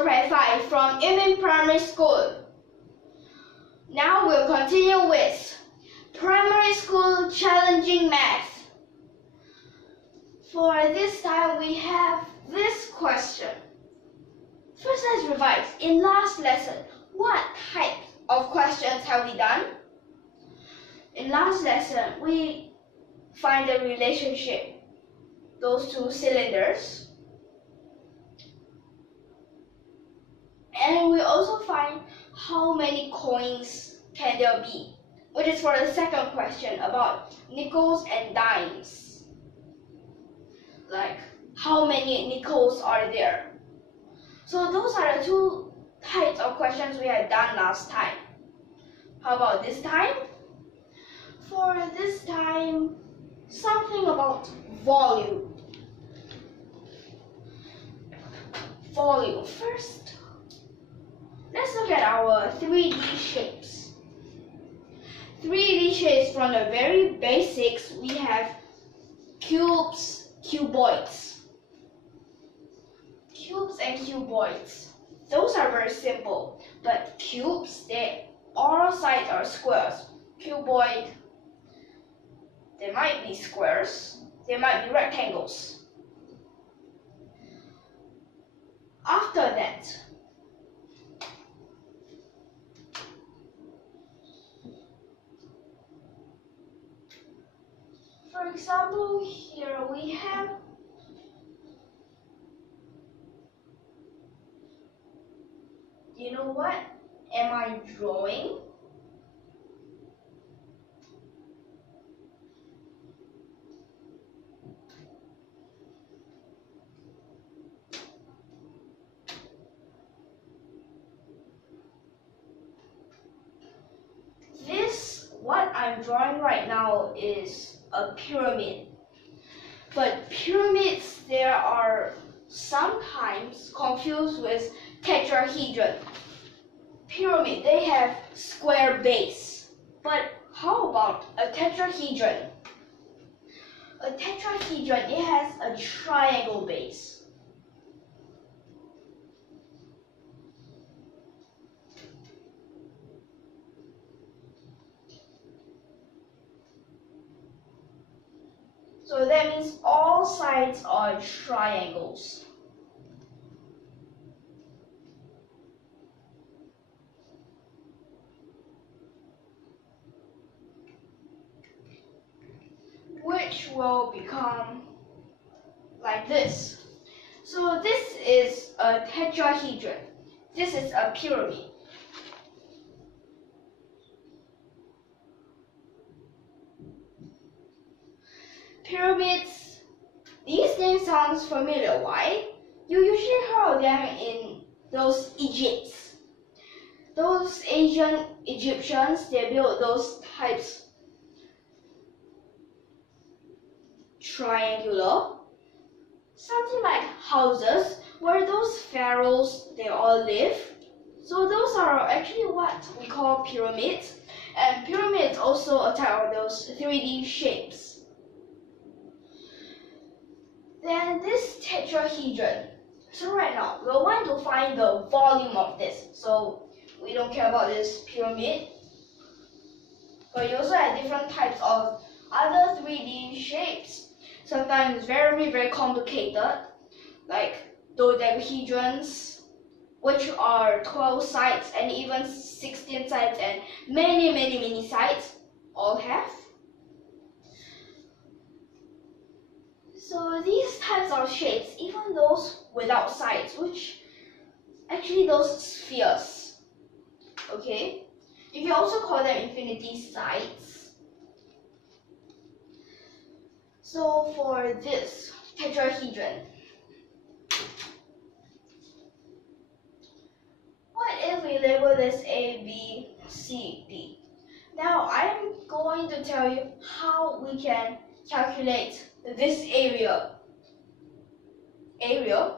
0.5 from YUMIN Primary School. Now we'll continue with Primary School Challenging Math. For this time we have this question. First, let's revise. In last lesson, what type of questions have we done? In last lesson, we find the relationship, those two cylinders. And we also find how many coins can there be, which is for the second question about nickels and dimes. Like, how many nickels are there? So those are the two types of questions we had done last time. How about this time? For this time, something about volume. Volume. First, let's look at our 3D shapes. 3D shapes, from the very basics, we have cubes, cuboids. Cubes and cuboids. Those are very simple, but cubes, all sides are squares. Cuboid, they might be squares, they might be rectangles. After that, for example, here we have you know what am I drawing? What I'm drawing right now is a pyramid. But pyramids, there are sometimes confused with tetrahedron. Pyramid, they have square base. But how about a tetrahedron? A tetrahedron, it has a triangle base. So that means all sides are triangles. Which will become like this. So this is a tetrahedron. This is a pyramid. Pyramids, these names sounds familiar. Why? You usually heard of them in those Egypts. Those ancient Egyptians, they built those types triangular, something like houses where those pharaohs, they all live. So those are actually what we call pyramids. And pyramids also a type of those 3D shapes. Then this tetrahedron. So right now, we want to find the volume of this. So we don't care about this pyramid. But you also have different types of other 3D shapes. Sometimes very, very complicated, like dodecahedrons, which are 12 sides and even 16 sides and many sides all have. So these types of shapes, even those without sides, which actually those spheres, okay? You can also call them infinity sides. So for this tetrahedron, what if we label this A, B, C, D? Now I'm going to tell you how we can calculate this area. Area?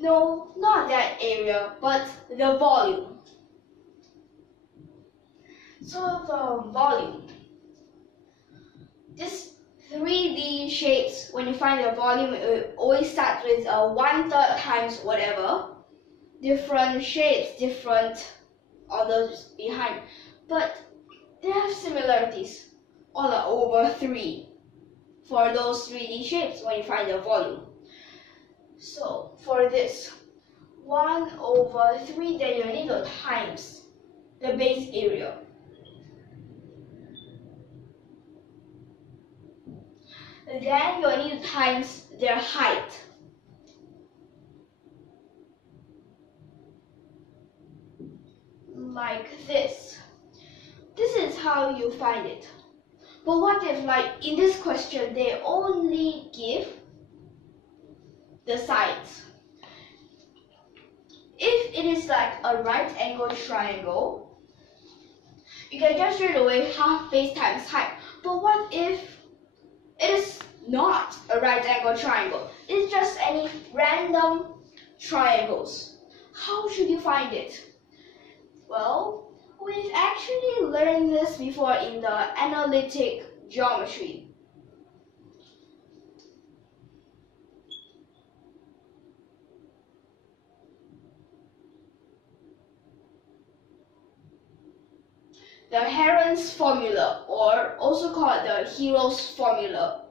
No, not that area, but the volume. So the volume. This 3D shapes, when you find their volume, it always starts with 1/3 times whatever. different shapes, different others behind, but they have similarities. All are over 3 for those 3D shapes when you find the volume. So for this, 1 over 3, then you need to times the base area. Then you need to times their height. Like this. This is how you find it. But what if, like in this question, they only give the sides? If it is like a right angle triangle, you can just straight away half base times height. But what if it is not a right angle triangle? It's just any random triangles. How should you find it? Well, we've actually learned this before in the analytic geometry. The Heron's formula, or also called the hero's formula.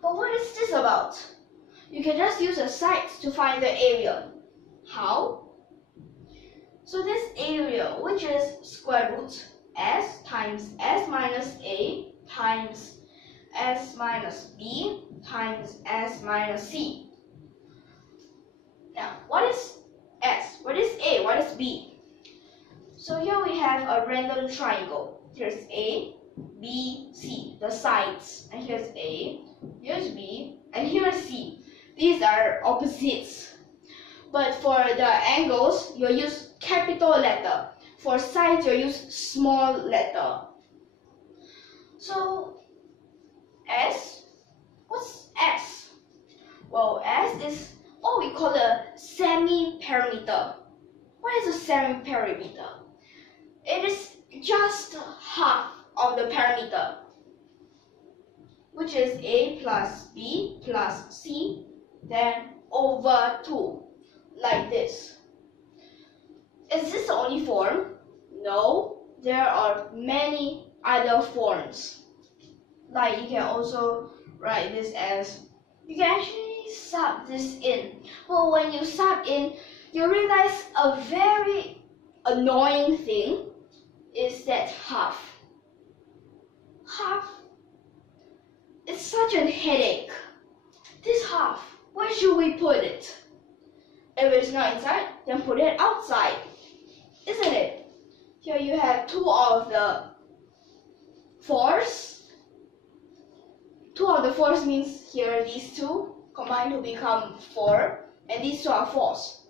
But what is this about? You can just use the sides to find the area. How? So this area, which is square root s times s minus a times s minus b times s minus c. Now, what is s? What is a? What is b? So here we have a random triangle. Here's A, B, C, the sides. And here's A, here's B, and here's C. These are opposites. But for the angles, you use capital letter. For sides, you use small letter. So, S, what's S? Well, S is what we call a semi-perimeter. What is a semi-perimeter? It is just half of the perimeter, which is A plus B plus C, then over 2, like this. Is this the only form? No, there are many other forms. Like you can also write this as, you can actually sub this in. But when you sub in, you realize a very annoying thing is that half. Half, it's such a headache. This half, where should we put it? If it's not inside, then put it outside, isn't it? Here you have 2 of the 4s. 2 of the 4s means here these 2 combine to become 4, and these 2 are 4s.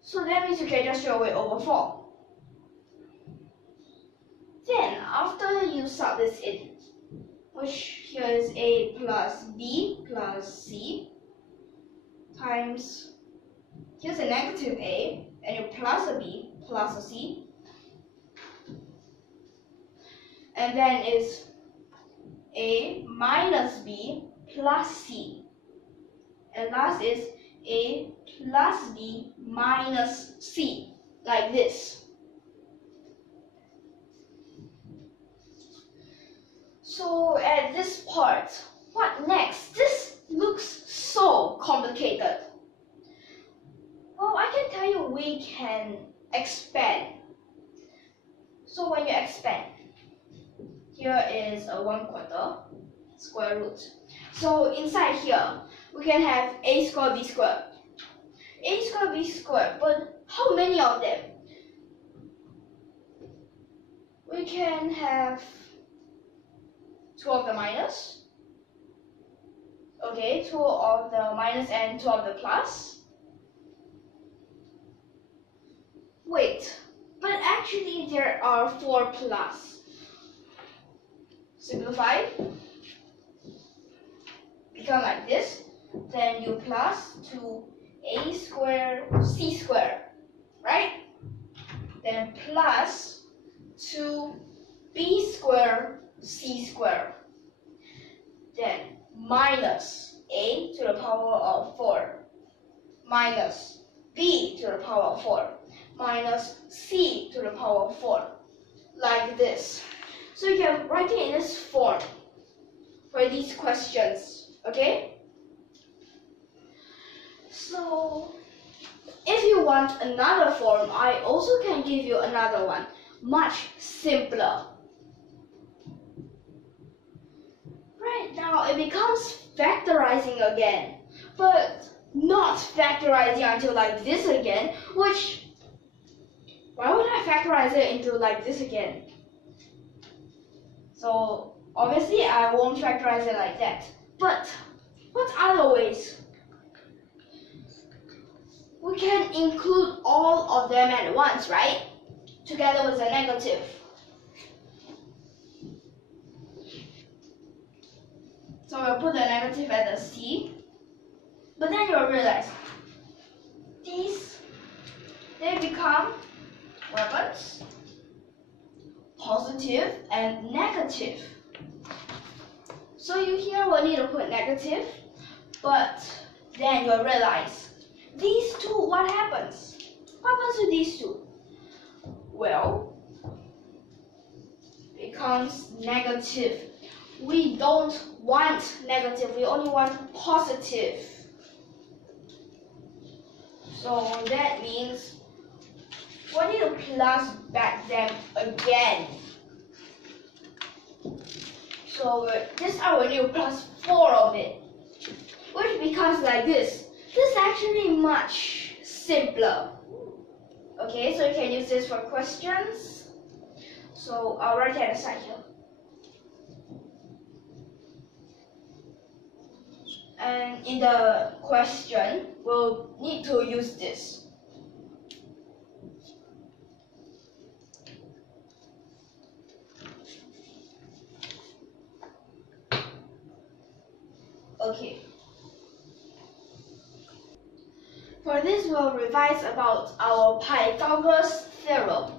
So that means you can just throw away over 4. Then, after you sub this in, which here is A plus B plus C, times, here's a negative A, and you plus a B plus a C, and then is A minus B plus C, and last is A plus B minus C, like this. So at this part, what next? This looks so complicated. Well, I can tell you we can expand. So when you expand, here is a 1/4 square root. So inside here, we can have a squared b squared. A squared b squared, but how many of them? We can have 2 of the minus. Okay, 2 of the minus and 2 of the plus. Wait, but actually there are 4 plus. Simplify. Become like this. Then you plus 2a squared c squared, right? Then plus 2b squared c squared, then minus a to the power of 4 minus b to the power of 4 minus c to the power of 4, like this. So you can write it in this form for these questions, okay? So if you want another form, I also can give you another one, much simpler. Right now it becomes factorizing again, but not factorizing until like this again, which, why would I factorize it into like this again? So obviously I won't factorize it like that. But what other ways? We can include all of them at once, right? Together with a negative. So we'll put the negative at the C. But then you'll realize these, they become weapons, positive and negative. So you here will need to put negative, but then you'll realize these two, what happens? What happens to these two? Well, becomes negative. We don't want negative, we only want positive. So that means we need to plus back them again. So this time we need to plus 4 of it, which becomes like this. This is actually much simpler. Okay, so you can use this for questions. So I'll write it aside here. And in the question, we'll need to use this. Okay. For this, we'll revise about our Pythagoras theorem.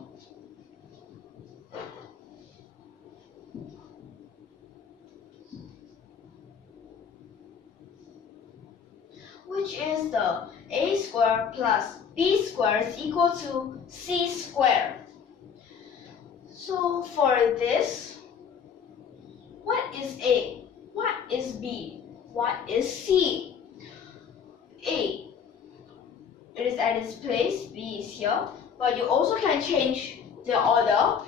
Which is the a squared plus b squared is equal to c squared. So for this, what is a? What is b? What is c? A, it is at its place, b is here, but you also can change the order.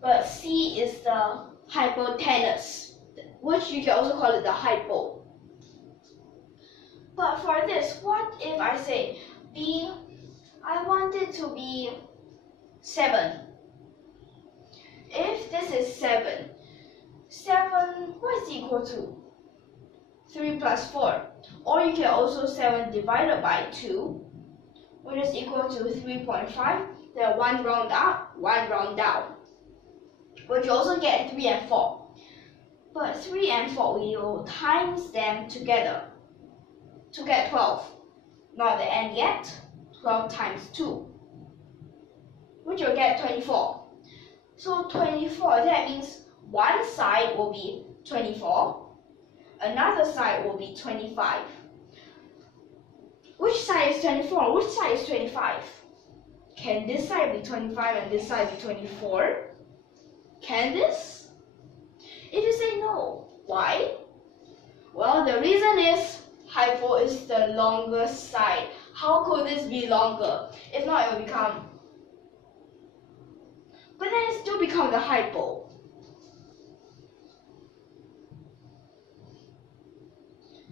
But c is the hypotenuse, which you can also call it the hypo. But for this, what if I say b, I want it to be 7. If this is 7, what is equal to? 3 plus 4. Or you can also 7 divided by 2, which is equal to 3.5. Then 1 round up, 1 round down. But you also get 3 and 4. But 3 and 4, we will times them together to get 12. Not the end yet. 12 times 2, which will get 24. So 24, that means one side will be 24, another side will be 25. Which side is 24? Which side is 25? Can this side be 25 and this side be 24? Can this? If you say no, why? Well, the reason is hypo is the longest side. How could this be longer? If not, it will become, but then it still becomes the hypo.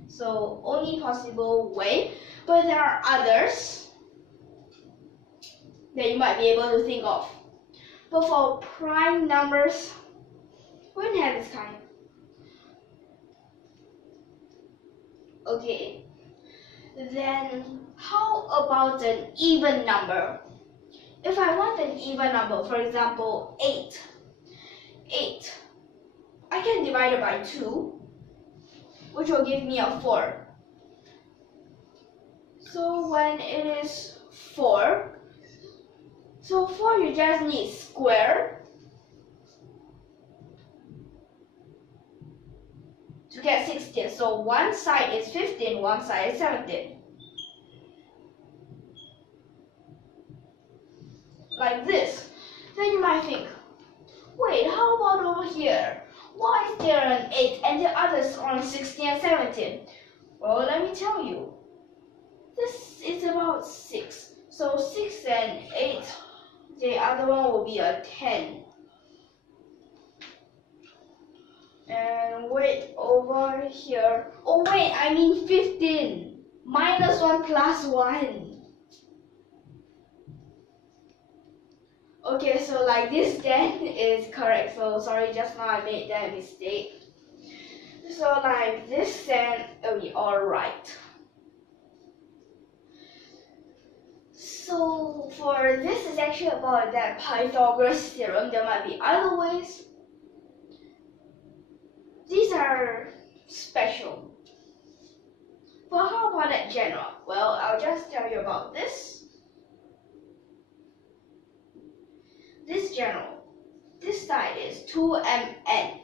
So only possible way, but there are others that you might be able to think of. But for prime numbers, we don't have this kind. Okay, then how about an even number? If I want an even number, for example, 8, I can divide it by 2, which will give me a 4. So when it is 4, so 4 you just need square to get 16. So one side is 15, one side is 17. like this, then you might think, wait, how about over here? Why is there an 8 and the others on 16 and 17? Well, let me tell you. This is about 6. So 6 and 8, the other one will be a 10. And wait, over here. Oh wait, I mean 15. Minus 1 plus 1. Okay, so like this then is correct. So sorry, just now I made that mistake. So like this then it'll be alright. So for this is actually about that Pythagoras theorem. There might be other ways. These are special. But how about that general? Well, I'll just tell you about this. This general. This side is 2mn.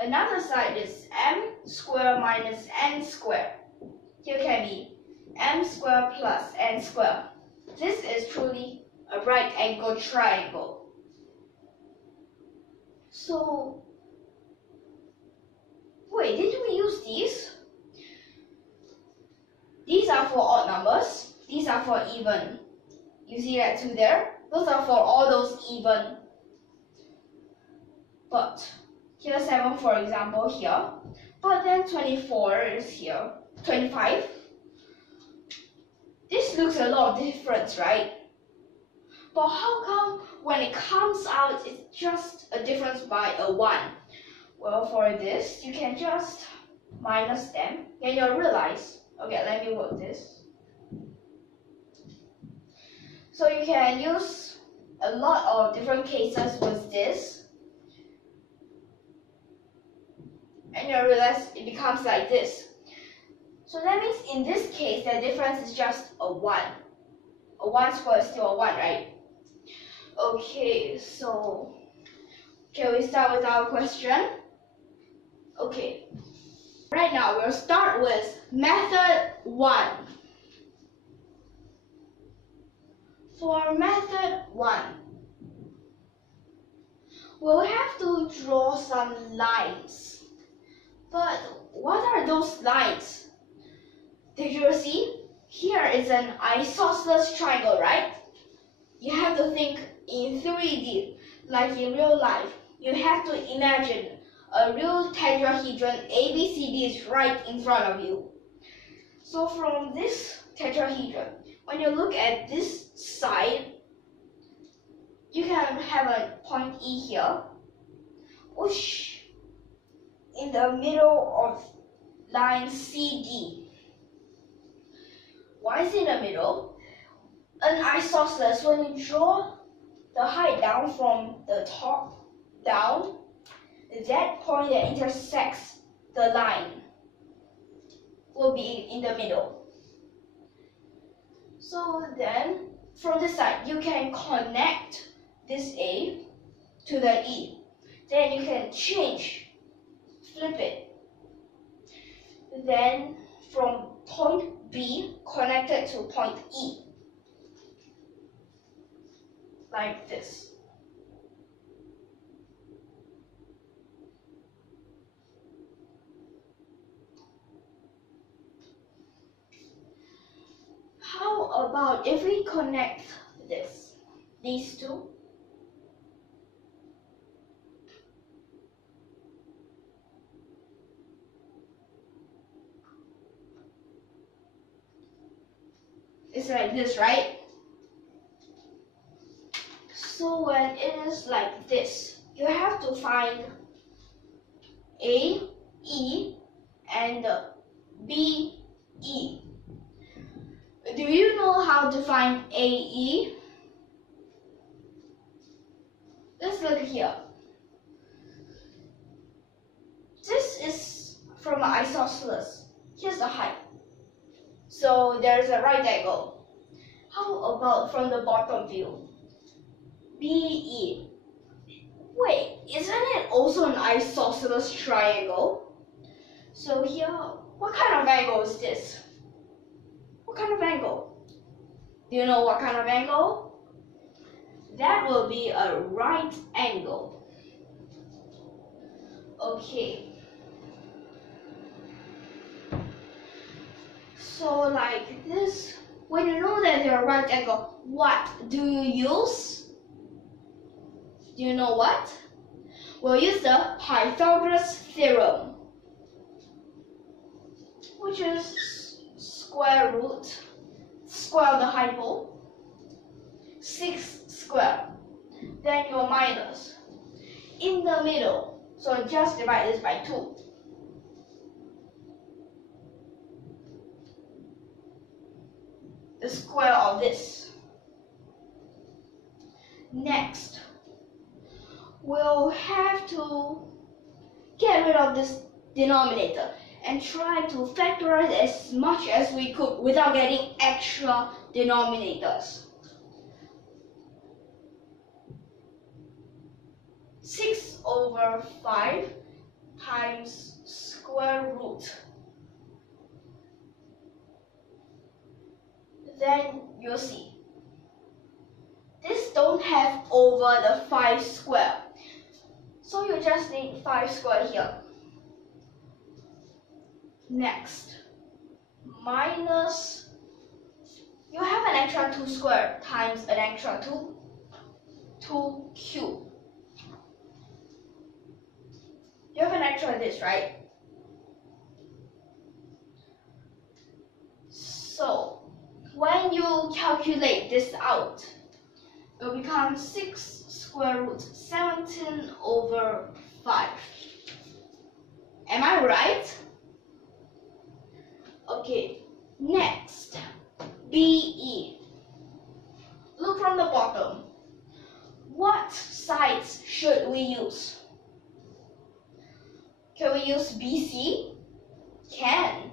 Another side is m squared minus n squared. Here can be m squared plus n squared. This is truly a right angle triangle. So, wait, didn't we use these? These are for odd numbers. These are for even. You see that 2 there? Those are for all those even. But here's 7 for example here. But then 24 is here. 25. This looks a lot of difference, right? But how come when it comes out it's just a difference by a 1? Well, for this you can just minus them and you'll realize. Okay, let me work this. So you can use a lot of different cases with this. And you'll realize it becomes like this. So that means in this case, the difference is just a 1. A 1 squared is still a 1, right? Okay, so can we start with our question? Okay. Right now, we'll start with method 1. For method 1, we'll have to draw some lines. But what are those lines? Did you see? Here is an isosceles triangle, right? You have to think in 3D, like in real life. You have to imagine a real tetrahedron ABCD is right in front of you. So from this tetrahedron, when you look at this side, you can have a point E here, which in the middle of line CD. Why is it in the middle? An isosceles, when you draw the height down from the top down, that point that intersects the line will be in the middle. So then, from this side, you can connect this A to the E. Then you can change, flip it. Then from point B, connect it to point E. Like this. How about if we connect these two? It's like this, right? So when it is like this, you have to find A, E, and B, E. Do you know how to find AE? Let's look here. This is from an isosceles. Here's the height. So there's a right angle. How about from the bottom view? BE. Wait, isn't it also an isosceles triangle? So here, what kind of angle is this? What kind of angle? Do you know what kind of angle? That will be a right angle. Okay. So like this, when you know that they're right angle, what do you use? Do you know what? We'll use the Pythagoras theorem, which is square of the hypo, 6 square, then your minus, in the middle, so just divide this by 2. The square of this. Next, we'll have to get rid of this denominator and try to factorize as much as we could without getting extra denominators. 6/5 times square root. Then you'll see. This don't have over the 5 square. So you just need 5 square here. Next, minus, you have an extra 2 square times an extra 2 cube. You have an extra this, right? So, when you calculate this out, it will become 6 square root 17/5. Am I right? Okay, next, BE. Look from the bottom. What sides should we use? Can we use BC? Can.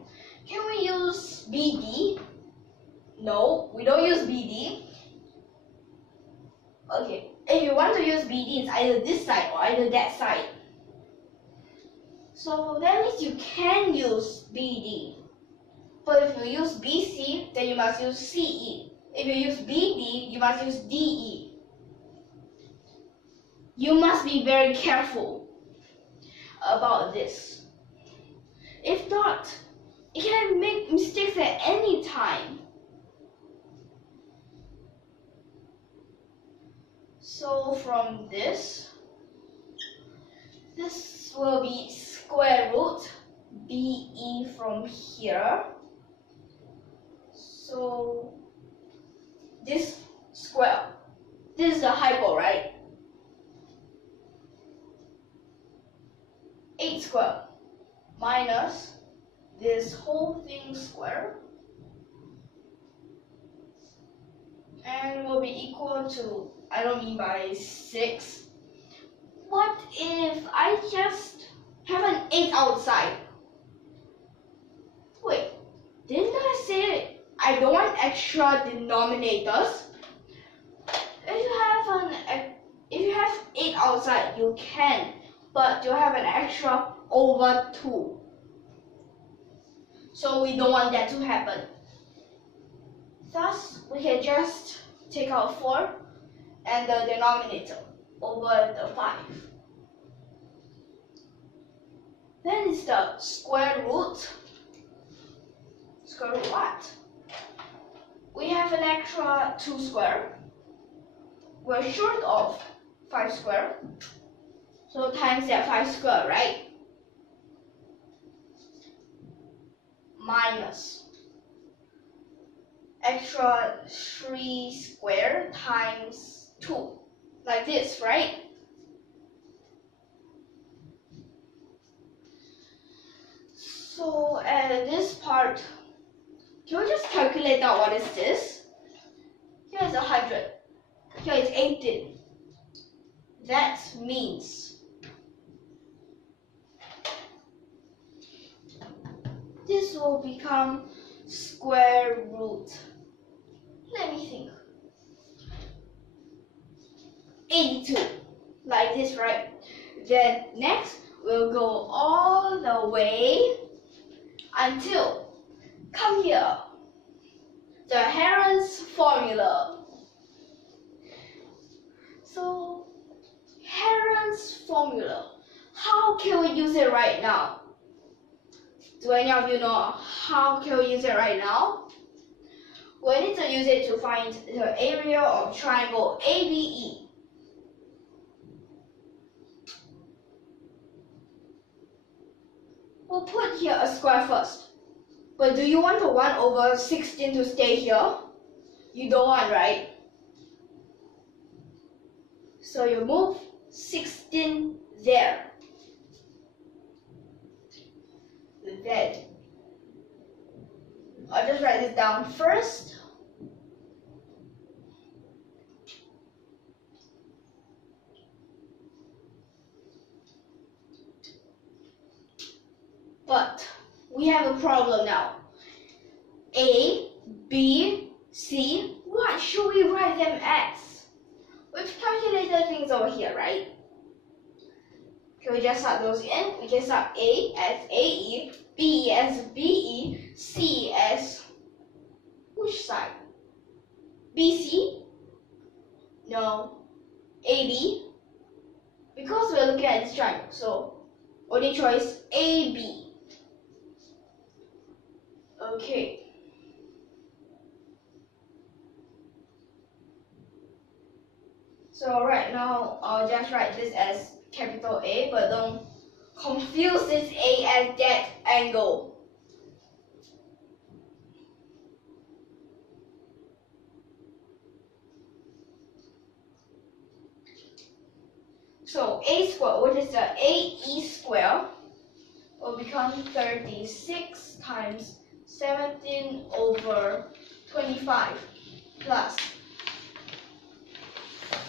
Can we use BD? No, we don't use BD. Okay, if you want to use BD, it's either this side or either that side. So that means you can use BD. But if you use BC, then you must use CE. If you use BD, you must use DE. You must be very careful about this. If not, you can make mistakes at any time. So from this will be square root BE from here. So this square, this is the hypo, right? 8 square minus this whole thing square, and will be equal to, I don't mean by 6. What if I just have an 8 outside? Wait, didn't I say I don't want extra denominators? If you have 8 outside, you can, but you have an extra over 2. So we don't want that to happen. Thus, we can just take out 4 and the denominator over the 5. Then it's the square root. Square root what? We have an extra 2 square. We're short of 5 square. So times that 5 square, right? Minus extra 3 square times 2. Like this, right? So at this part, can we just calculate out what is this? Here is 100. Here is 18. That means this will become square root. Let me think. 82. Like this, right? Then next, we'll go all the way until, come here, the Heron's formula. So, Heron's formula. How can we use it right now? Do any of you know how can we use it right now? We need to use it to find the area of triangle ABE. We'll put here a square first. But do you want the 1 over 16 to stay here? You don't want, right? So you move 16 there. Then I'll just write this down first. But we have a problem now. A, B, C, what should we write them as? We've calculated things over here, right? Can we just start those in? We can start A as AE, B as BE, C as which side? BC? No. AB? Because we're looking at this triangle, so only choice AB. Okay. So right now, I'll just write this as capital A, but don't confuse this A as that angle. So A squared, which is the AE square, will become 36 times 17 over 25 plus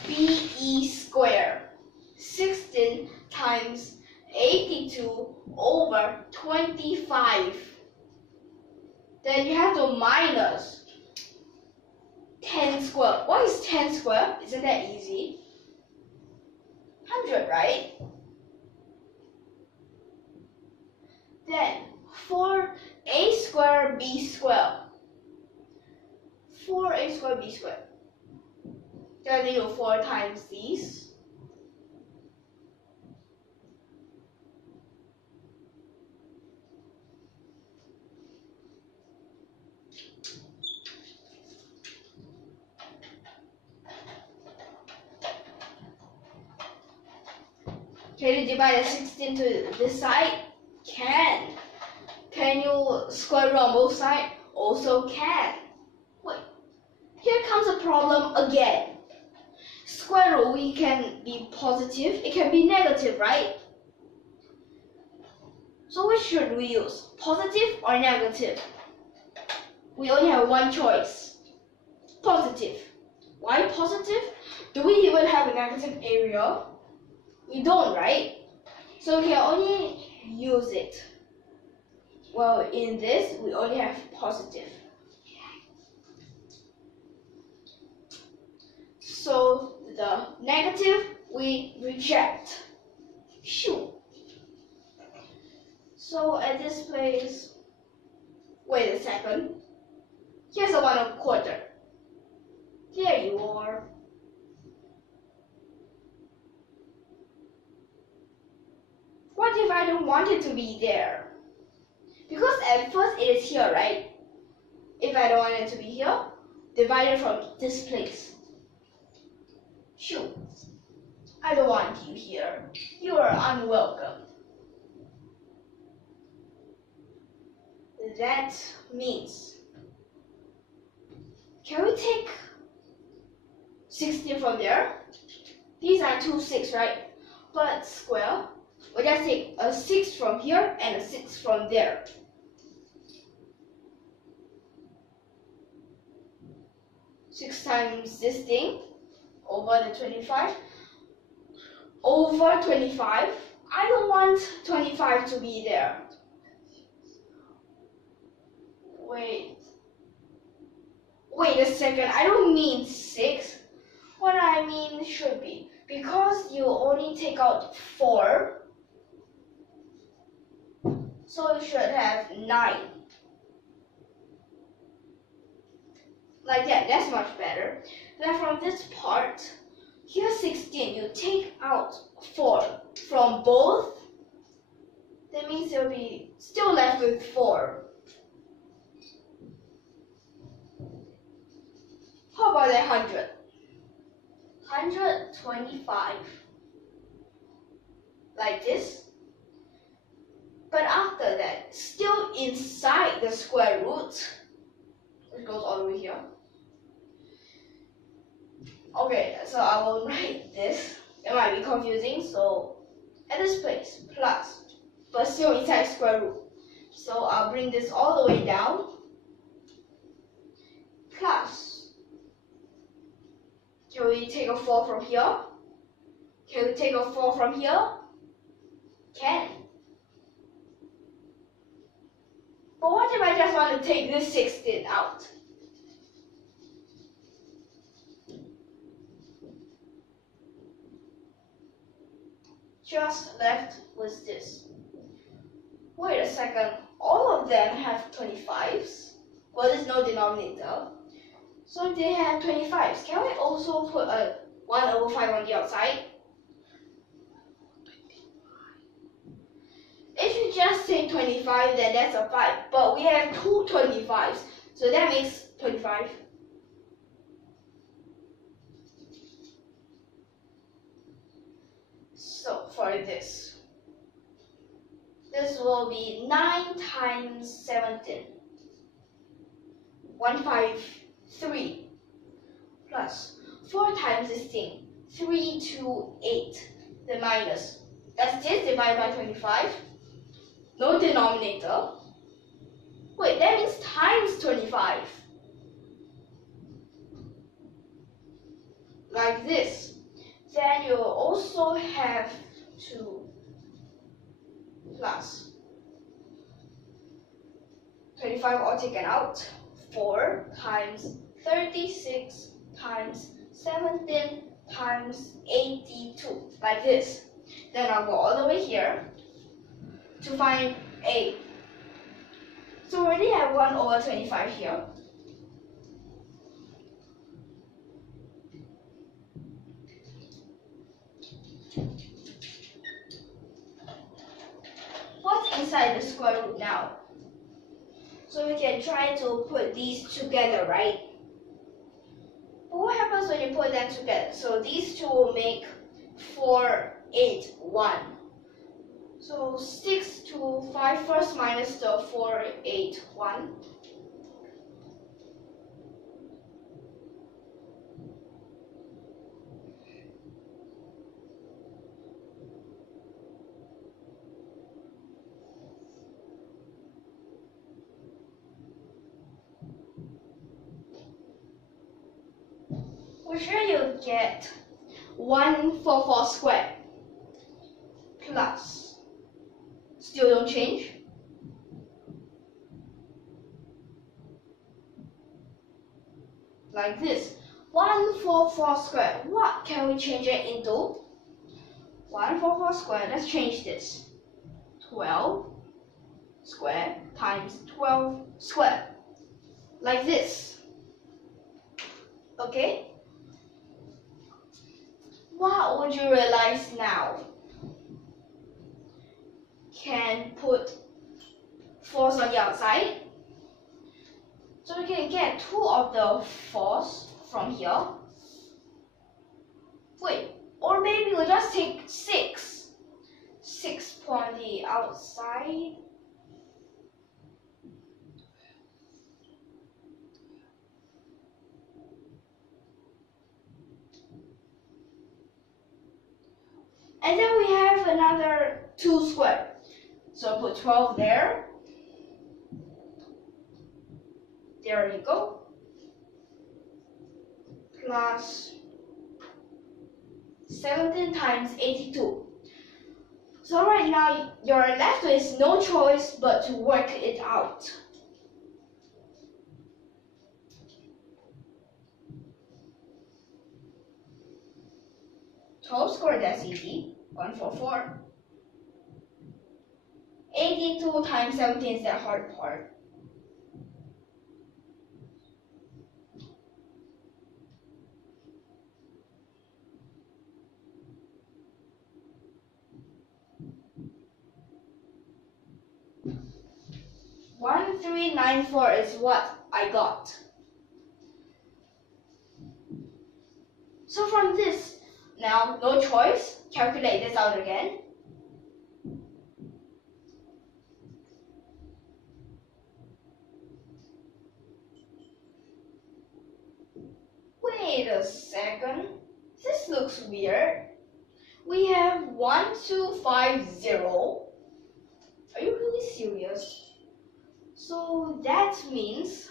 BE square, 16 times 82 over 25. Then you have to minus 10 squared. What is 10 squared? Isn't that easy? 100, right? Then for A squared B squared, 4A squared B squared. Then you do 4 times these. Can you divide the 16 to this side? Can. Can you square root on both sides? Also can. Wait, here comes a problem again. Square root, we can be positive, it can be negative, right? So which should we use? Positive or negative? We only have one choice. Positive. Why positive? Do we even have a negative area? We don't, right? So we can only use it. Well, in this, we only have positive. So the negative, we reject. Shoo. So at this place, wait a second. Here's a 1/4. There you are. What if I don't want it to be there? Because at first it is here, right? If I don't want it to be here, divide it from this place. Shoo. I don't want you here. You are unwelcome. That means, can we take 16 from there? These are 2 6, right? But square, we'll just take a 6 from here and a 6 from there. Six times this thing over the 25 over 25. I don't want 25 to be there. Wait a second, I don't mean 6. What I mean should be, because you only take out 4, so you should have 9. Like that, that's much better. Then from this part, here's 16. You take out 4 from both. That means you'll be still left with 4. How about 100? 125. Like this. But after that, still inside the square root, it goes all the way here. Okay, so I will write this. It might be confusing, so at this place, plus, but still inside square root. So I'll bring this all the way down, plus, can we take a 4 from here? Can we take a 4 from here? Can. But what if I just want to take this 16 out? Just left with this. Wait a second, all of them have 25s. Well, there's no denominator. So they have 25s. Can we also put a 1/5 on the outside? If you just say 25, then that's a 5. But we have two 25s, so that makes 25. So for this will be 9 times 17. 153 plus 4 times 16. 328. The minus. That's this divided by 25. No denominator. Wait, that means times 25. Like this. Then you also have to plus 25 all taken out. 4 times 36 times 17 times 82. Like this. Then I'll go all the way here to find A. So we already have 1/25 here. What's inside the square root now? So we can try to put these together, right? But what happens when you put them together? So these two will make 4, 8, 1. So 6 to 5 first minus the 4, 8, 1. Which way you get 144 squared plus, still don't change, like this. 144 squared, what can we change it into? 144 squared, let's change this. 12 squared times 12 squared, like this. Okay? What would you realize now? Can put 4s on the outside. So we can get 2 of the 4s from here. Wait, or maybe we'll just take 6. 6 on the outside. And then we have another 2 squared. So put 12 there. There you go. Plus 17 times 82. So right now you're left with no choice but to work it out. Twelve squared, that's easy. 144. 82 times 17 is the hard part. 1394 is what I got. So from this, now no choice, calculate this out again. Wait a second, this looks weird. We have 1250. Are you really serious? So that means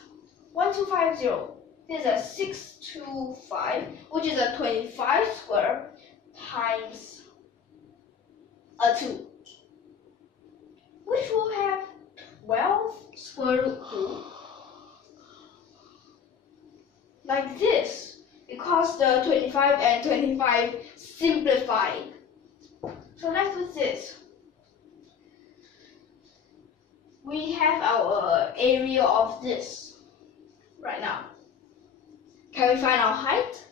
1250. There's a 625, which is a 25 square times a 2, which will have 12 square root 2. Like this, because the 25 and 25 simplified. So let's do this. We have our area of this right now. Can we find our height?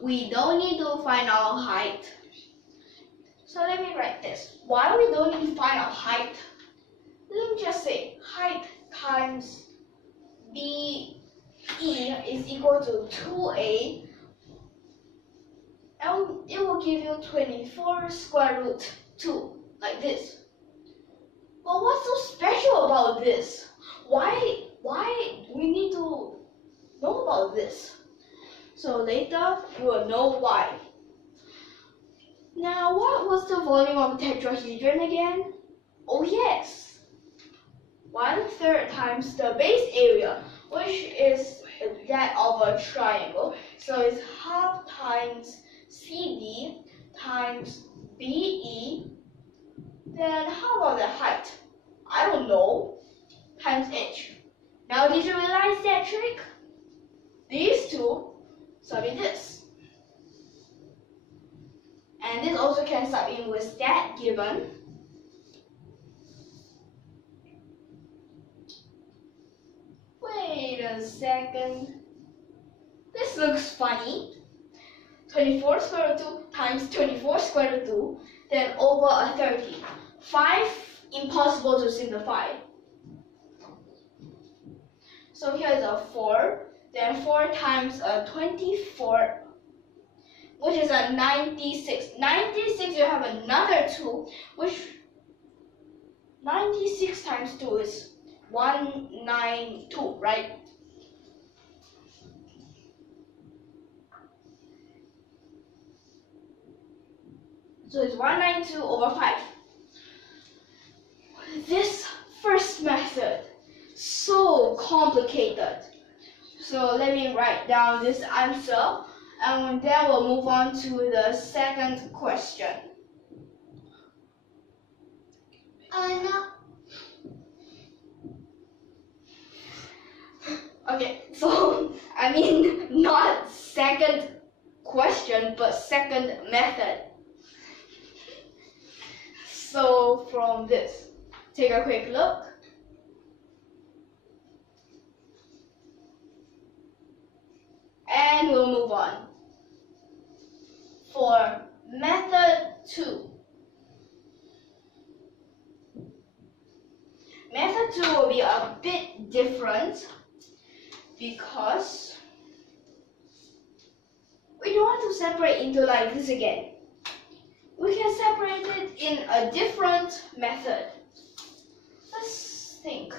We don't need to find our height. So let me write this. Why we don't need to find our height? Let me just say height times BE is equal to 2A, and it will give you 24 square root 2, like this. But what's so special about this? Why we need to know about this? So later you will know why. Now what was the volume of a tetrahedron again? Oh yes, 1/3 times the base area, which is that of a triangle. So it's half times CD times BE. Then how about the height? I don't know. Times H. Now did you realize that trick? These two sub in this. And this also can sub in with that given. Wait a second. This looks funny. 24 square root 2 times 24 square root 2, then over a 30. 5, impossible to simplify. So here is a 4, then 4 times a 24, which is a 96. 96, you have another 2, which 96 times 2 is 192, right? So it's 192 over 5. This first method, so complicated. So let me write down this answer, and then we'll move on to the second question. No. Okay, so I mean not second question, but second method. So from this, take a quick look. And we'll move on. For method 2. Method 2 will be a bit different because we don't want to separate into like this again. We can separate it in a different method. Let's think.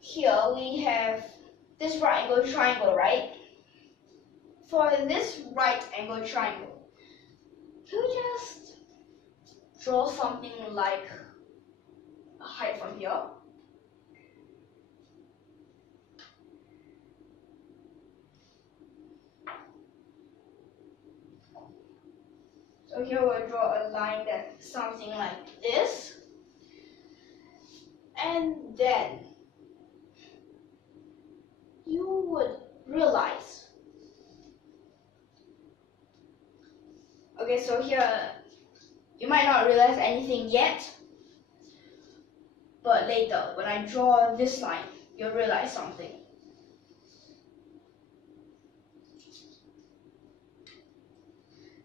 Here we have this right angle triangle, right? For this right angle triangle, can we just draw something like a height from here? So here we'll draw a line that's something like this. And then you would realize. Okay, so here you might not realize anything yet, but later when I draw this line, you'll realize something.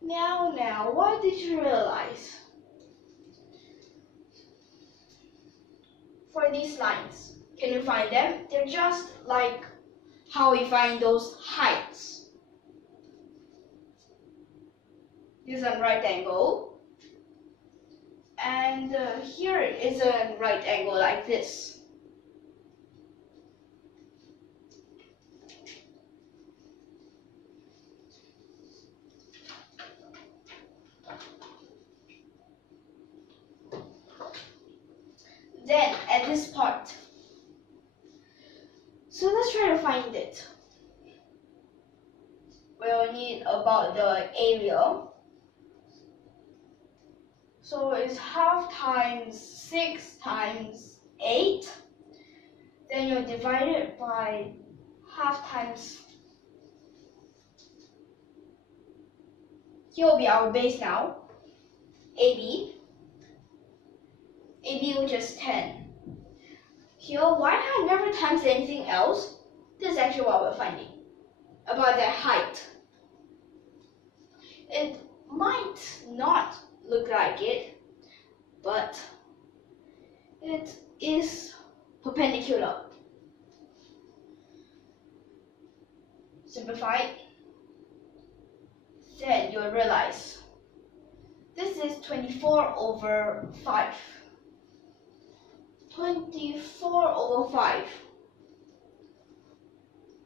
Now, what did you realize? for these lines? Can you find them? They're just like how we find those heights. This is a right angle. And here is a right angle like this. Then at this part, so let's try to find it. We'll need about the area. So it's half times 6 times 8. Then you divide it by half times. Here will be our base now. AB, which is 10. Here, why I never times anything else? This is actually what we're finding about their height. It might not look like it, but it is perpendicular. Simplify. Then you'll realize this is 24 over 5. 24 over 5.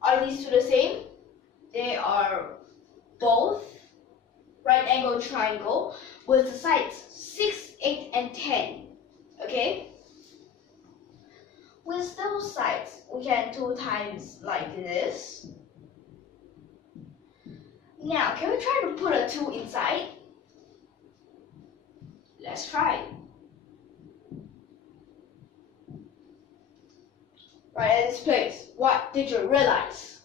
Are these two the same? They are both right angle triangle with the sides 6, 8, and 10. Okay? With those sides, we can 2 times like this. Now, can we try to put a 2 inside? Let's try. Right at this place, what did you realize?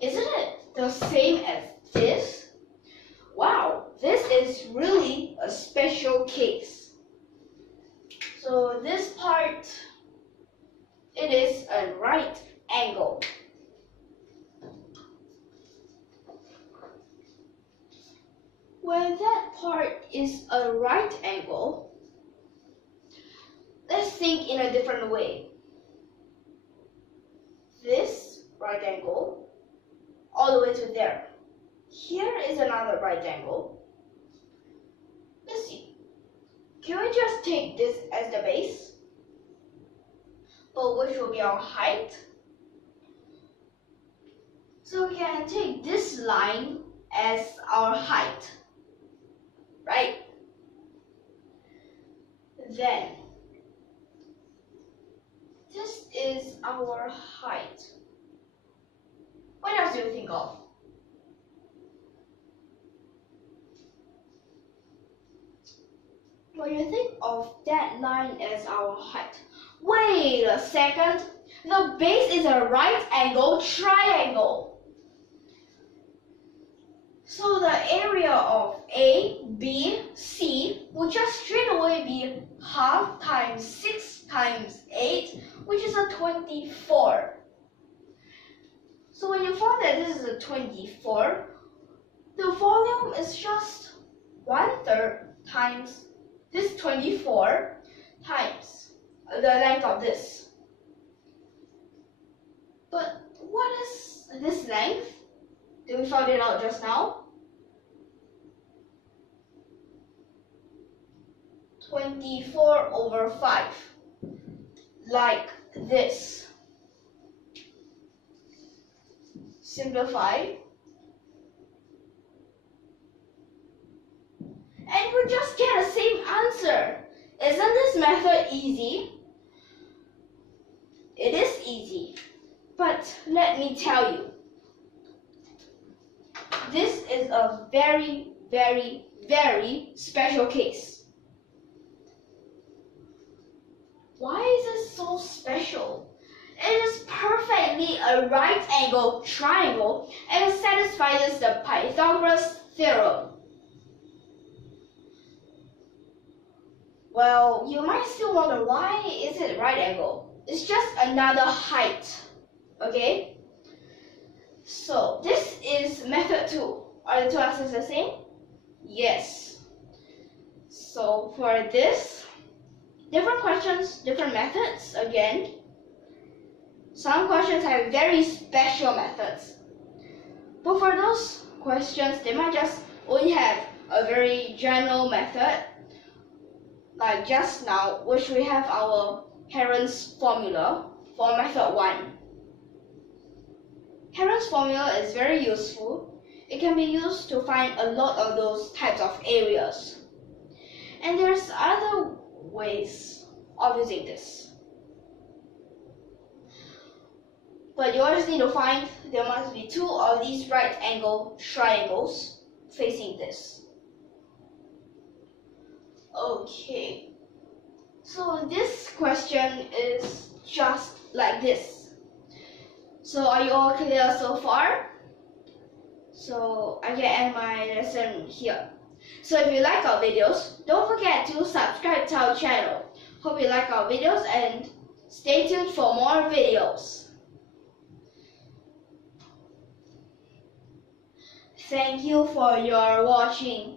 Isn't it the same as this? Wow, this is really a special case. So this part, it is a right angle. When that part is a right angle, let's think in a different way. This right angle, all the way to there. Here is another right angle. Let's see. Can we just take this as the base? But which will be our height? So we can take this line as our height, right? Then this is our height. What else do you think of? When you think of that line as our height, wait a second. The base is a right angle triangle. So the area of A, B, C will just straight away be half times 6 times 8, which is a 24. So when you find that this is a 24, the volume is just 1/3 times this 24 times the length of this. But what is this length? Did we find it out just now? 24 over 5, like this. Simplify. And we just get the same answer. Isn't this method easy? It is easy. But let me tell you, this is a very, very, very special case. Why is it so special? It is perfectly a right angle triangle and it satisfies the Pythagoras theorem. Well, you might still wonder why is it right angle? It's just another height, okay? So this is method 2. Are the two answers the same? Yes. So for this, different questions, different methods again. Some questions have very special methods. But for those questions, they might just only have a very general method, like just now, which we have our Heron's formula for method 1. Heron's formula is very useful. It can be used to find a lot of those types of areas. And there's other ways of using this. But you always need to find there must be 2 of these right angle triangles facing this. Okay, so this question is just like this. So are you all clear so far? So I can end my lesson here. So if you like our videos, don't forget to subscribe to our channel. Hope you like our videos and stay tuned for more videos. Thank you for your watching.